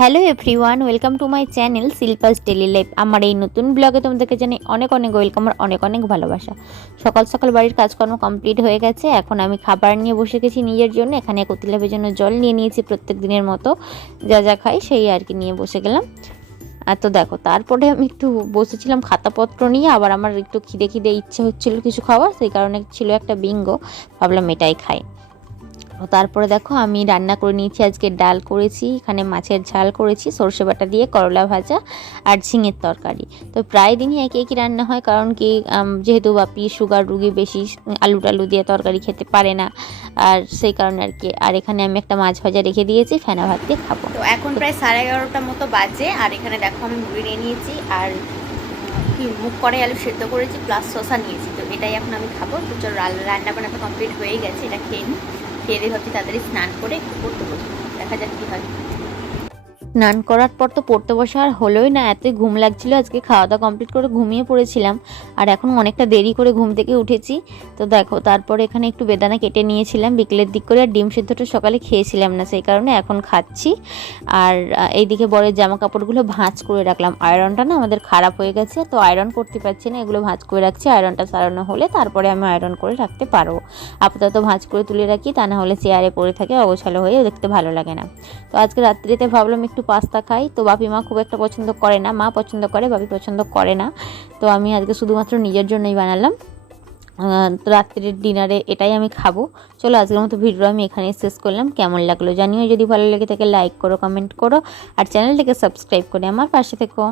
Hello everyone, welcome to my channel Shilpa's daily life. আমার এই নতুন ব্লগে তোমাদেরকে জানাই অনেক অনেক ওয়েলকাম আর অনেক অনেক ভালোবাসা। সকাল সকাল বাড়ির কাজকর্ম কমপ্লিট হয়ে গেছে। এখন আমি খাবার নিয়ে বসে গেছি নিজের জন্য। এখানে কতিলাভের জন্য জল নিয়ে নিয়েছি, প্রত্যেক দিনের মতো যা যা খাই সেই আর কি নিয়ে বসে গেলাম। আর তো দেখো, তারপরে আমি একটু বসেছিলাম খাতাপত্র নিয়ে, আবার আমার একটু খিদে খিদে ইচ্ছে হচ্ছিল কিছু খাওয়ার, সেই কারণে ছিল একটা বিঙ্গো, ভাবলাম এটাই খাই। তারপরে দেখো আমি রান্না করে নিয়েছি, আজকে ডাল করেছি, এখানে মাছের ঝাল করেছি, সর্ষে বাটা দিয়ে করলা ভাজা আর ঝিঙের তরকারি। তো প্রায় দিনই একই একই রান্না হয়, কারণ কি যেহেতু বাপি সুগার রুগী, বেশি আলু টালু দিয়ে তরকারি খেতে পারে না, আর সেই কারণে আর কি। আর এখানে আমি একটা মাছ ভাজা রেখে দিয়েছি, ফেনা ভাত দিয়ে খাবো। তো এখন প্রায় 11:30টার মতো বাজে, আর এখানে দেখো আমি মুড়ি নিয়ে নিয়েছি, আর কি মুগ কড়াই আলু সেদ্ধ করেছি, প্লাস শসা নিয়েছি। তো এটাই এখন আমি খাবো। তো চলো, রান্না বান্না তো কমপ্লিট হয়ে গেছে, এটা খেয়ে নিই। খেয়ে ভাবছি তাড়াতাড়ি স্নান করে একটু পড়তে বসবো, দেখা যাক কী হয়। স্নান করার পর তো পড়তে বসা আর হলোই না, এতই ঘুম লাগছিল। আজকে খাওয়া দাওয়া কমপ্লিট করে ঘুমিয়ে পড়েছিলাম, আর এখন অনেকটা দেরি করে ঘুম থেকে উঠেছি। তো দেখো, তারপরে এখানে একটু বেদানা কেটে নিয়েছিলাম বিকেলের দিক করে, আর ডিম সেদ্ধটা সকালে খেয়েছিলাম না, সেই কারণে এখন খাচ্ছি। আর এইদিকে বরের জামা কাপড়গুলো ভাঁজ করে রাখলাম। আয়রনটা না আমাদের খারাপ হয়ে গেছে, তো আয়রন করতে পারছি না, এগুলো ভাঁজ করে রাখছি। আয়রনটা সারানো হলে তারপরে আমি আয়রন করে রাখতে পারবো। আপাতত ভাঁজ করে তুলে রাখি, তা না হলে চেয়ারে পড়ে থাকে, অগোছালো হয়ে দেখতে ভালো লাগে না। তো আজকে রাত্রিতে ভাবলাম একটু পাস্তা খাই। তো বাপি মা খুব একটা পছন্দ করে না, মা পছন্দ করে, বাপি পছন্দ করে না। তো আমি আজকে শুধুমাত্র নিজের জন্যই বানালাম। তো রাত্রির ডিনারে এটাই আমি খাবো। চলো, আজকের মতো ভিডিও আমি এখানেই শেষ করলাম। কেমন লাগলো জানিও, যদি ভালো লেগে থাকে লাইক করো, কমেন্ট করো, আর চ্যানেলটিকে সাবস্ক্রাইব করে আমার পাশে থেকো।